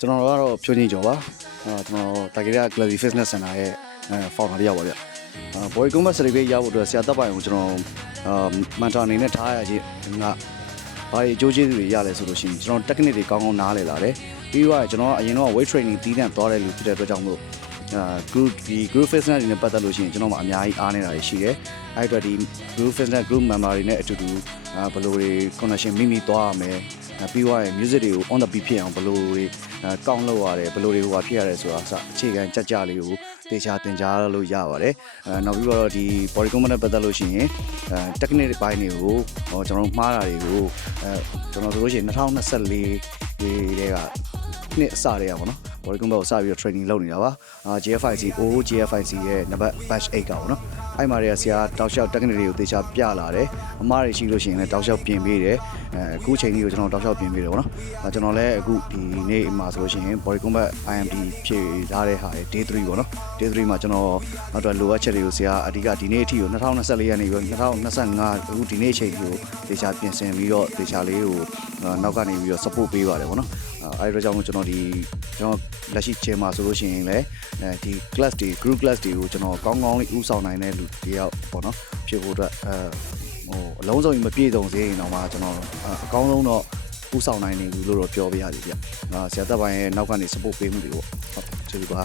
ကျွန်တော်တို့ကတော့ဖြိုးချင်းကျော်ပါကျွန်တော်တာဂီရာ Classy Fitness Center ရဲ့founder တယောက်ပါဗျBody Combat Certificate ရဖို့အတွက်ဆရာတပ်ပိုင်ကိုကျွန်တော်mentor အနေနဲ့ထားရခြင်းကဘာအကျိုးကျေးဇူးတွေရလဲဆိုလို့ရှိရင်ကျွန်တော် technique တွေကောင်းကောင်းနားလည်လာတယ်ပြီးတော့ကျွန်တော်အရင်တော့ weight training တီးတန့်သွားတဲ့လူဖြစ်တဲ့အတွက်ကြောင့်မို့group fitness တွေနဲ့ပတ်သက်လို့ရှိရင်ကျွန်တော်မှအများကြီးအားနေတာရှိတယ်အဲ့အတွက်ဒီ group fitness group member တွေနဲ့အတူတူဘယ်လိုတွေ connection မိသွားရမယ်ပြီးတော့ music တွေကို on the beat ဖြစ်အောင်ဘယ်လိုတွေကောင်းလို့ရတယ်ဘယ်လိုတွေဟိုဖြစ်ရတယ်ဆိုတာအခြေခံကြကြလေးကိုတေချာသင်ကြားလို့ရပါတယ်နောက်ပြီးတော့ဒီ body combat နဲ့ပတ်သက်လို့ရှိရင်technique တွေပိုင်းတွေကိုကျွန်တော်မှားတာတွေကိုကျွန်တော်ဆိုလို့ရှိရင်2024တွေကနှစ်အစတည်းอ่ะဗောနော် body combat ကိုစပြီးတော့ training လုပ်နေတာပါGFIC GFIC ရဲ့နံပါတ် batch 8ကဗောနော်အဲ့မှာတွေကဆရာတောက်လျှောက် technique တွေကိုတေချာပြလာတယ်အမားတွေရှိလို့ရှိရင်လည်းတောက်လျှောက်ပြင်ပေးတယ်အခုချိန်ကြီးကိုကျွန်တော်တောက်လျှောက်ပြင်ပေးတယ်ဗောနော်ကျွန်တော်လည်းအခုဒီနေ့မှာဆိုလို့ရှိရင် body combat IMD ဖြည့်ထားတဲ့ဟာတွေ day 3ဗောနော် day 3မှာကျွန်တော်နောက်တော့လိုအပ်ချက်တွေကိုဆရာအဓိကဒီနေ့အထိကို2024ရက်နေ့ပြီး2025အခုဒီနေ့ချိန်ကိုတေချာပြင်ဆင်ပြီးတော့တေချာလေးကိုနောက်ကနေပြီးတော့ support ပေးပါတယ်ဗောနော်အဲ့ဒါကြောင့်ကျွန်တော်လက်ရှိချိန်မှာဆိုလို့ရှိရင်လည်းဒီ class တွေ group class တွေကိုကျွန်တော်ကောင်းကောင်းလေးဥဆောင်နိုင်တဲ့လူတယောက်ပေါ့နော်ဖြစ်ဖို့အတွက်အလုံးစုံမပြည့်စုံစေရင်တော့မှကျွန်တော်အကောင်းဆုံးတော့ဥဆောင်နိုင်နေဘူးလို့တော့ပြောပြရစီဗျဆရာသက်ပိုင်းရဲ့နောက်ကနေ support ပေးမှုတွေပေါ့ဟုတ်ကျေးဇူးပါ